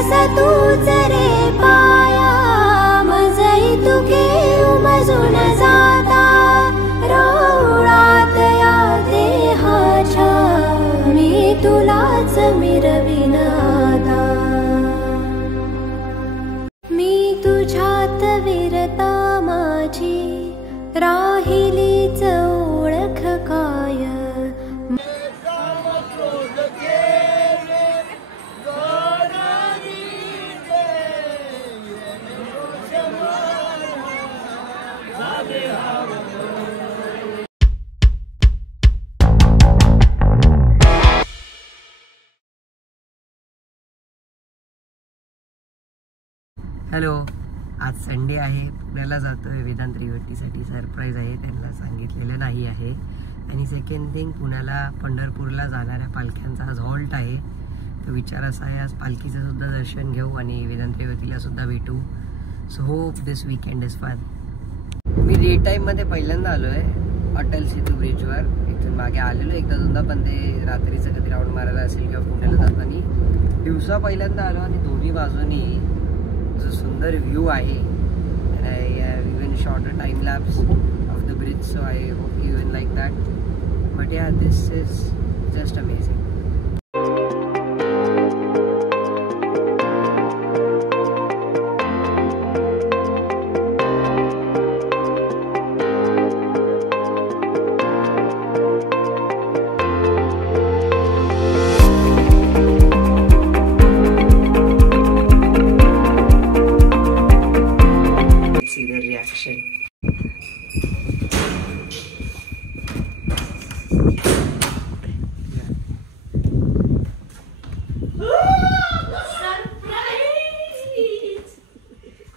रस तूच रे पाया मजई तुके उमजून जाता राहुळात या देहाच्या मी तुलाच मिरविन आता मी तुझ्यात विरता माझी राहिलीच ओळख काय हॅलो, आज संडे आहे. पुण्याला जातोय वेदांत त्रिवेदीसाठी. सरप्राईज आहे, त्यांना सांगितलेलं नाही आहे. आणि सेकंड थिंग, पुण्याला पंढरपूरला जाणाऱ्या पालख्यांचा आज हॉल्ट आहे. तर विचार असा आहे, आज पालखीचं सुद्धा दर्शन घेऊ आणि वेदांत त्रिवेदीला सुद्धा भेटू. So hope this weekend is fun. मी डे टाईममध्ये पहिल्यांदा आलो आहे अटल सेतू ब्रिजवर. इथून मागे आलेलो एकदा दोनदा, पण ते रात्रीचं कधी राऊंड मारायला असेल किंवा पुण्याला जाताना. दिवसा पहिल्यांदा आलो आणि दोन्ही बाजूनी जो सुंदर व्यू आहे. and I have even shot a time lapse of the bridge, so I hope you even like that. But yeah, this is just amazing.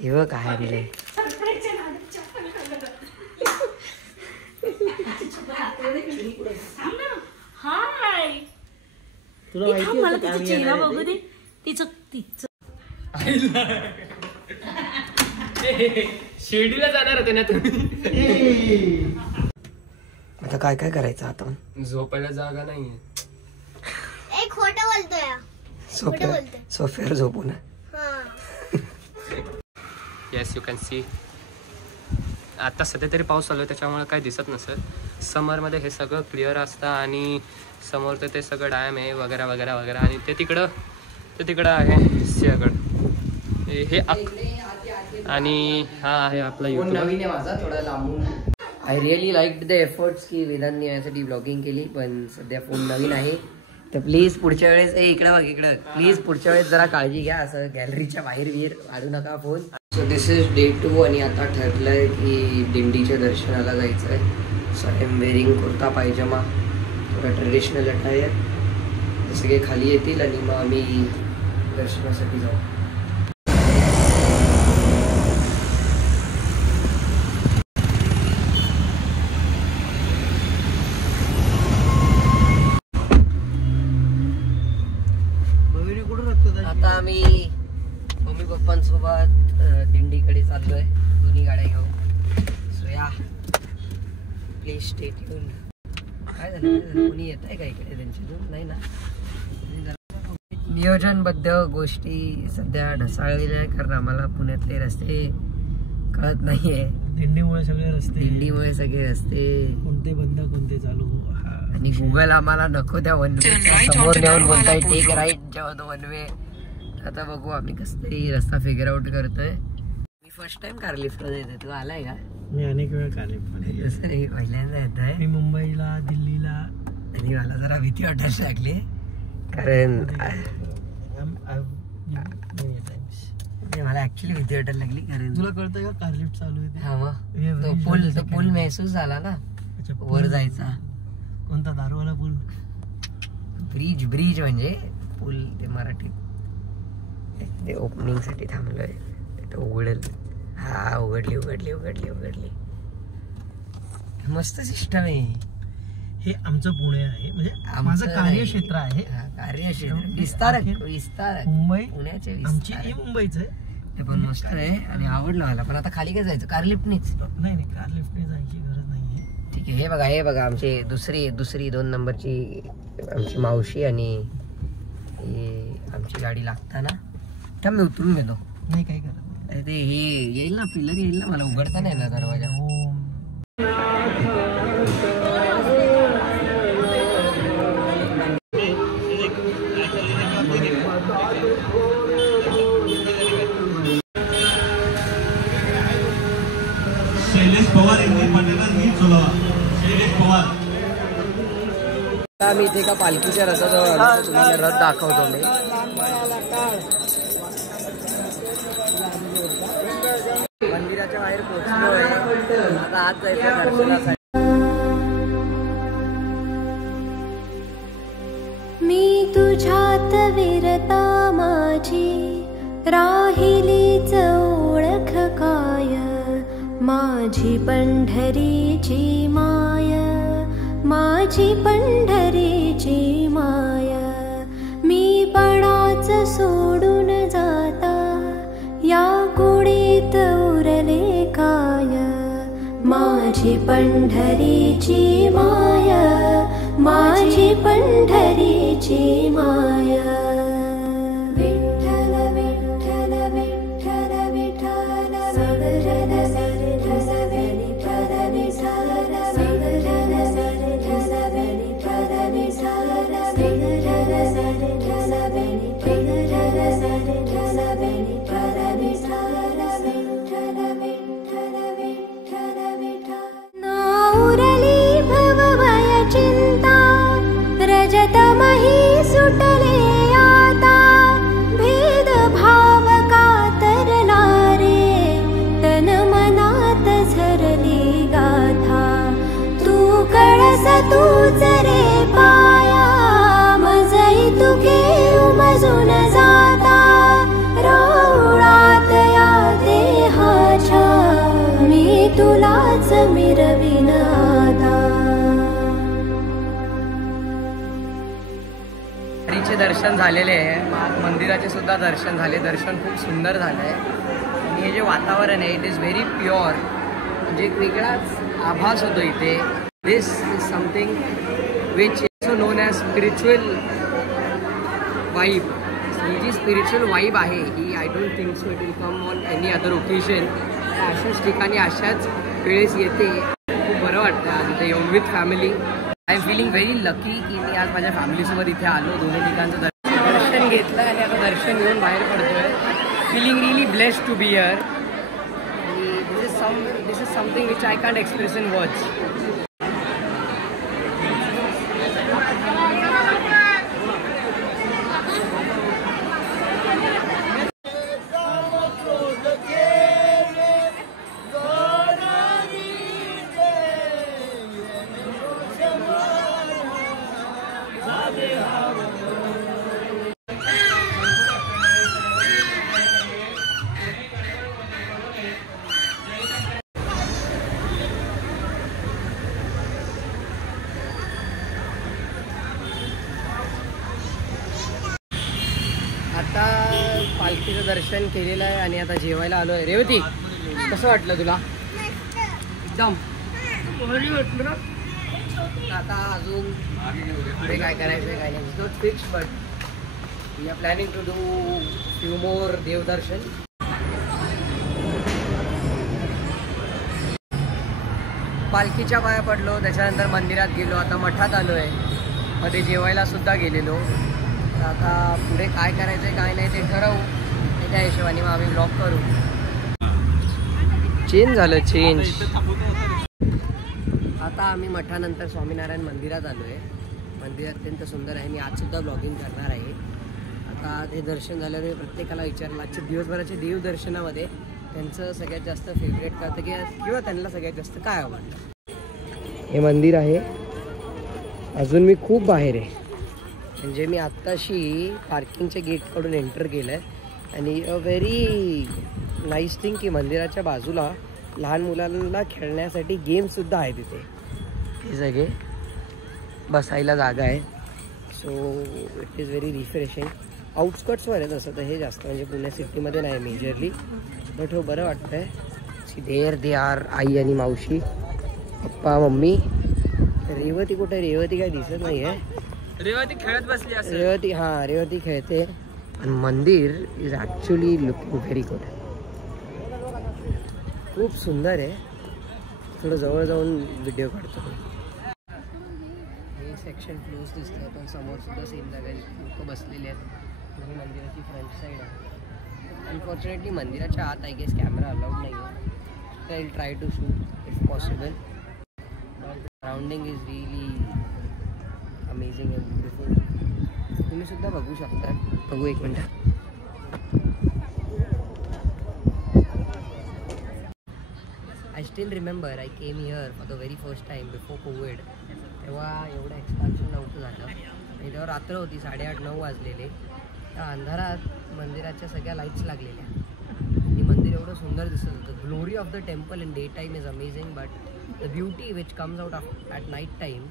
हे काय दिले तुला माहिती मला तिचा चेहरा बघू दे. तिचं शिर्डीला जाणार होते ना तुम्ही. आता काय काय करायचं आता? झोपायला जागा नाहीये. एक खोटं बोलतोय. सोफ्यावर झोपू ना. Yes, you can see. आता सध्या तरी पाऊस चालू आहे, त्याच्यामुळे काय दिसत नसेल. समरमध्ये हे सगळं क्लिअर असतं आणि समोरचं ते सगळं डॅम आहे वगैरे वगैरे वगैरे. आणि ते तिकडं आहे सिंहगड. हे आणि हा आहे आपला यूट्यूब. नवीन आहे माझा, थोडा लांबून. I really like the efforts की वेदांतने यासाठी ब्लॉगिंग केली, पण सध्या फोन नवीन आहे. तर प्लीज पुढच्या वेळेस इकडं प्लीज पुढच्या वेळेस जरा काळजी घ्या. असं गॅलरीच्या बाहेर वाढू नका phone. So this is day 2 आणि आता ठरलंय की दिंडीच्या दर्शनाला जायचं आहे. So I am wearing kurta pyjama, थोडा ट्रेडिशनल अटायर. सगळे खाली येतील आणि मग आम्ही दर्शनासाठी जाऊ. आता आम्ही मम्मी पप्पांसोबत दिंडीकडे चाललोय, दोन्ही गाड्या घेऊन. सो या, प्लीज स्टे ट्यून्ड. काय झालं कोणी येत आहे का इकडे? त्यांच्यातून नाही ना. नियोजनबद्ध गोष्टी सध्या ढसाळलेल्या आहे, कारण आम्हाला पुण्यातले रस्ते कळत नाहीये. दिंडीमुळे सगळे रस्ते कोणते बंद कोणते चालू. आणि गुगल आम्हाला नको त्या वन वे समोर नेऊन बोलताय टेक राईट, जेव्हा तो वन वे. आता बघू आम्ही कसं तरी रस्ता फिगर आउट करतोय. मी फर्स्ट टाइम कार लिफ्ट येते. तू आलाय का? मी अनेक वेळा कार लिफ्ट पहिल्यांदा येत आहे. मी मुंबईला, दिल्लीला. आणि मला जरा भीती वाटायला लागली, कारण मला ऍक्च्युली भीती वाटायला लागली. कारण तुला कळतंय का कार लिफ्ट चालू आहे? हा मग तो पूल महसूस झाला ना वर जायचा. कोणता? दारूवाला पूल? ब्रिज म्हणजे पूल. ते मराठीत ते ओपनिंग साठी थांबलोय. उघडेल. हा उघडली. मस्त सिस्टम आहे. हे आमचं पुणे आहे, म्हणजे माझं कार्यक्षेत्र आहे. कार्यक्षेत्र विस्तार मुंबई पुण्याचे आमची मुंबईच आहे. ते पण मस्त आहे आणि आवडलं मला. पण आता खाली काय जायचं? कार लिफ्टनीच? नाही, कार लिफ्टने जायची गरज नाहीये. ठीक आहे. हे बघा आमची दुसरी 2 नंबरची आमची मावशी आणि आमची गाडी लागताना थांब मी उतरून घेतो. नाही काही करत नाही. अरे ते हे येईल ना, पिलर येईल ना, मला उघडता नाही ना दरवाजा. शैलेश पवार यांनी मंडळात गीत सोडवा. शैलेश पवार. मी इथे का पालखीच्या रथाजवळ आलो, तुम्हाला रथ दाखवतो मी. मंदिराच्या बाहेर पोहोचलोय, आता आत जायचं दर्शनासाठी. मी तुझ्यात विरता माझी राहिलीच ओळख काय, माझी पंढरीची माय, माझी पंढरीची माय. मी पणाच सोडून जाता या कुडीत उरले काय, माझी पंढरीची माय, माझी पंढरीची माय. विठ्ठल विठ्ठल विठ्ठल विठ्ठल सगरन सरठल विठ्ठल विठ्ठल सगरन सरठल विठ्ठल विठ्ठल सगरन सरठल विठ्ठल सरठल विठ्ठल विठ्ठल विठ्ठल विठ्ठल विठ्ठल विठ्ठल. नाउरली भवभय चिंता रजतमही सुटले आता, भेद भाव कातरला रे तन मनात झरली गाथा. तू कळस तूच रे पाया, मजई तुके उमजून जाता. राऊळात या देहाच्या मी तुलाच मिरविन आता. हरीचे दर्शन झालेले आहे, मंदिराचे सुद्धा दर्शन झाले. दर्शन खूप सुंदर झालं आहे आणि हे जे वातावरण आहे इट इज व्हेरी प्युअर, म्हणजे एक वेगळाच आभास होतो इथे. This is something which is known as spiritual vibe. ही जी स्पिरिच्युअल वाईब आहे ही I don't think so it will come on any other occasion. अशाच ठिकाणी अशाच वेळेस येते, खूप बरं वाटतं. आणि ते येऊन with family. I am feeling very lucky की मी आज माझ्या फॅमिलीसोबत इथे आलो. दोन्ही ठिकाणचं दर्शन घेतलं आणि आता दर्शन घेऊन बाहेर पडतोय. Feeling really blessed to be here. This is something which I can't express in words. आता पालखीचं दर्शन केलेलं आहे आणि आता जेवायला आलो आहे. रेवती, कसं वाटलं तुला? एकदम आता अजून पुढे काय करायचं आहे काय नाही, it's not fix, but we are planning to do few more देवदर्शन. पालखीच्या पाया पडलो, त्याच्यानंतर मंदिरात गेलो, आता मठात आलो आहे. मध्ये जेवायला सुद्धा गेलेलो. आता पुढे काय करायचं काय नाही ते ठरवू. त्या हिशोबाने मग आम्ही ब्लॉग करू. चेंज झालं, चेंज. आता आम्ही मठानंतर स्वामीनारायण मंदिरात आलो आहे. मंदिर अत्यंत सुंदर आहे. मी आजसुद्धा ब्लॉगिंग करणार आहे. आता ते दर्शन झाल्यावर प्रत्येकाला विचारलं आजच्या दिवसभराच्या देवदर्शनामध्ये त्यांचं सगळ्यात जास्त फेवरेट का किंवा त्यांना सगळ्यात जास्त काय आवडलं. हे मंदिर आहे. अजून मी खूप बाहेर आहे, म्हणजे मी आत्ताशी पार्किंगच्या गेटकडून एंटर केलं आहे. आणि अ व्हेरी नाईस थिंग की मंदिराच्या बाजूला लहान मुलांना खेळण्यासाठी गेमसुद्धा आहे तिथे. हे सगळे बसायला जागा आहे. So it is very refreshing. आउटस्कट्सवर आहे तसं तर हे जास्त, म्हणजे पुणे सिटीमध्ये नाही मेजरली, बट हो बरं वाटतं आहे. देअर दे आर आई आणि मावशी, पप्पा मम्मी. रेवती कुठे? रेवती काय दिसत नाही आहे. रेवती खेळत बसली असेल. रेवती, हां रेवती खेळते. आणि मंदिर is actually looking very good. खूप सुंदर आहे. थोडं जवळ जाऊन व्हिडिओ काढतो. हे सेक्शन क्लोज दिसतं पण समोर सुद्धा सेम जागा लोक बसलेले आहेत. आणि मंदिराची फ्रंट साईड आहे. अनफॉर्च्युनेटली मंदिराच्या आत आय गेस कॅमेरा अलाउड नाही आहे. I will try to shoot if possible. Surrounding is really amazing and beautiful. तुम्ही सुद्धा बघू शकता. बघू एक मिनटं. I still remember I came here for the very first time before covid. तेव्हा एवढं एक्सपान्शन नव्हतं झालं आणि तेव्हा रात्र होती. 8:30-9 वाजलेले. त्या अंधारात मंदिराच्या सगळ्या लाईट्स लागलेल्या आणि मंदिर एवढं सुंदर दिसत होतं. Glory of the temple in day time is amazing but the beauty which comes out at night time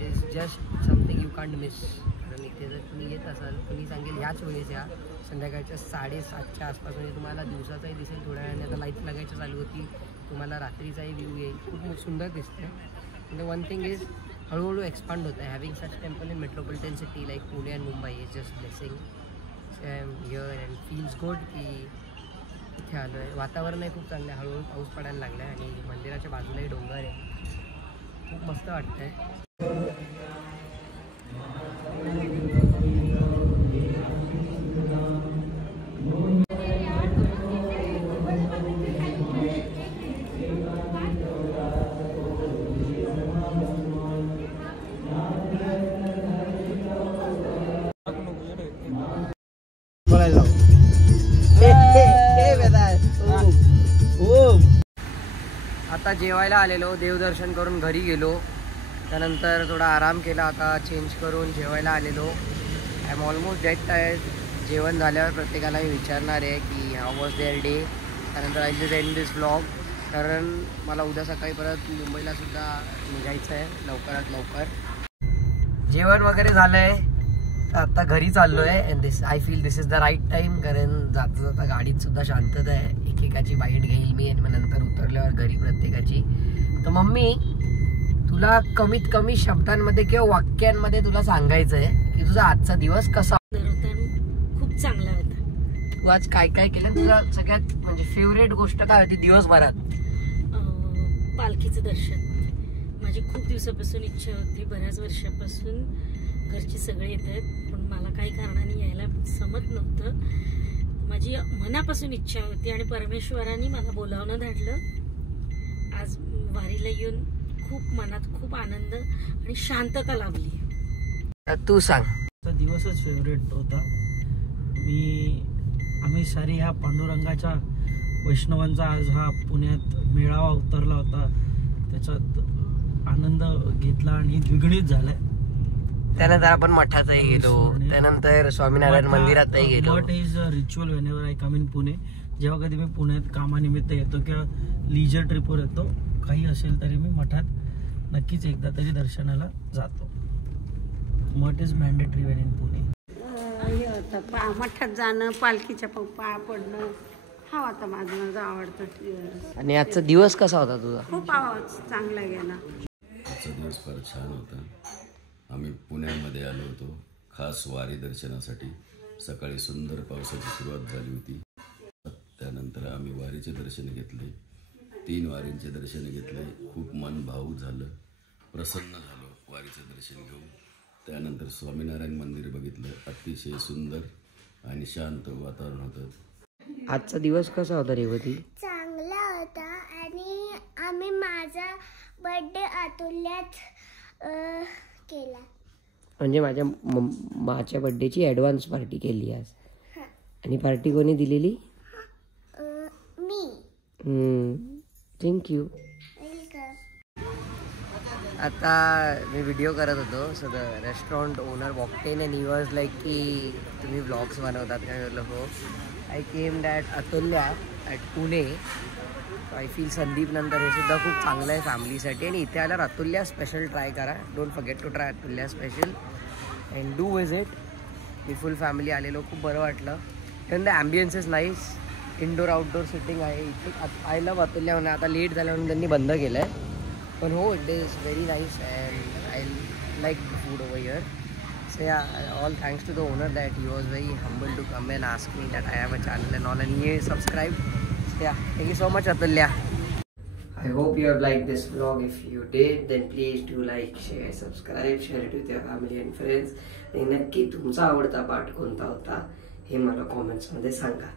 is just something you can't miss. कारण इथे जर तुम्ही येत असाल तुम्ही सांगेल ह्याच वेळेस या संध्याकाळच्या 7:30च्या आसपास. म्हणजे तुम्हाला दिवसाचाही दिसेल. थोड्या वेळाने आता लाईट लागायची चालू होती. तुम्हाला रात्रीचाही व्ह्यू येईल. खूप सुंदर दिसतं. द वन थिंग इज हळूहळू एक्सपांड होतं आहे. Having such temple in metropolitan city like Pune and Mumbai is just blessing. So I am here and feels good की इथे आलो आहे. वातावरणही खूप चांगलं आहे. हळूहळू पाऊस पडायला लागला आहे आणि मंदिराच्या बाजूलाही डोंगर आहे. खूप मस्त वाटतं आहे. आता जेवायला आलेलो. देवदर्शन करून घरी गेलो. त्यानंतर थोडा आराम केला. आता चेंज करून जेवायला आलेलो. I am almost debt tired. जेवण झाल्यावर प्रत्येकाला मी विचारणार आहे की हाऊ वॉज देअर डे. त्यानंतर I just end this vlog. कारण मला उद्या सकाळी परत मुंबईला सुद्धा निघायचं आहे लवकरात लवकर. जेवण वगैरे झालं आहे. तर आत्ता घरी चाललो आहे. And I feel this is the right time. कारण जाता जाता गाडीत सुद्धा शांतता आहे. एकेकाची बाईट घेईल मी आणि मग नंतर उतरल्यावर घरी प्रत्येकाची. तर मम्मी तुला कमीत कमी शब्दांमध्ये किंवा वाक्यांमध्ये तुला सांगायचं आहे की तुझा आजचा दिवस कसा होता. खूप चांगला होता. तू आज काय काय केलं. तुझा सगळ्यात म्हणजे फेवरेट गोष्ट काय होती दिवसभरात. पालखीचं दर्शन. माझी खूप दिवसापासून इच्छा होती. बऱ्याच वर्षापासून घरचे सगळे येत आहेत पण मला काही कारणाने यायला समत नव्हतं. माझी मनापासून इच्छा होती आणि परमेश्वरांनी मला बोलावणं धाडलं. आज वारीला येऊन खूप मनात खूप आनंद आणि शांतता लाभली. तू सांग. दिवसच फेवरेट होता. आम्ही सारी ह्या पांडुरंगाच्या वैष्णवांचा आज हा पुण्यात मेळावा उतरला होता. त्याच्यात आनंद घेतला आणि द्विगुणित झालाय. त्यानंतर आपण मठातही गेलो. त्यानंतर स्वामीनारायण मंदिरातही गेलो. Math is a ritual whenever I come in Pune. जेव्हा कधी मी पुण्यात कामानिमित्त येतो किंवा लिजर ट्रिपवर येतो काही असेल तरी मी मठात नक्कीच एकदा तरी दर्शनाला जातो. Math is mandatory when in Pune. मठात जाणं पालखीच्या पाया पडणं हा आता माझा आवडतं. आणि आजचा दिवस कसा होता तुझा. खूप चांगला गेला. आजचा दिवस फार छान होता. आम्ही पुण्यामध्ये आलो होतो खास वारी दर्शनासाठी. सकाळी सुंदर पावसाची सुरुवात झाली होती. त्यानंतर आम्ही वारीचे दर्शन घेतले. 3 वारींचे दर्शन घेतले. खूप मन भावूक झालं. प्रसन्न झालो वारीचं दर्शन घेऊन. त्यानंतर स्वामीनारायण मंदिर बघितलं. अतिशय सुंदर आणि शांत वातावरण होतं. आजचा दिवस कसा होता रेवती. चांगला होता आणि आम्ही माझा बर्थडे अतुल्यात केला. म्हणजे माझ्या बर्थडेची ॲडव्हान्स पार्टी केली आज. आणि पार्टी कोणी दिलेली. मी. थँक्यू. आता मी व्हिडिओ करत होतो. So the restaurant owner walked in and he was like की तुम्ही ब्लॉग्स बनवतात काय. म्हटलं हो. I came that Atulya at Pune. I feel Sandeep नंतर हे सुद्धा खूप चांगलं आहे फॅमिलीसाठी. आणि इथे आल्यावर अतुल्या स्पेशल ट्राय करा. Don't forget to try Atulya special and do visit. मी फुल फॅमिली आलेलो. खूप बरं वाटलं. The ambience is nice. Indoor outdoor sitting आहे इथे. I love Atulya. म्हणून आता लेट झाल्या म्हणून त्यांनी बंद केलं आहे. पण हो it is very nice and I like the food over here. So yeah, all thanks to the owner that he was very humble to come and ask me that I have a channel and all, and he subscribed. So yeah, thank you so much Atulya. I hope you have liked this vlog. If you did, then please do like, share, subscribe, share it with your family and friends. आणि नक्की तुमचा आवडता part कोणता होता हे मला comments मध्ये सांगा.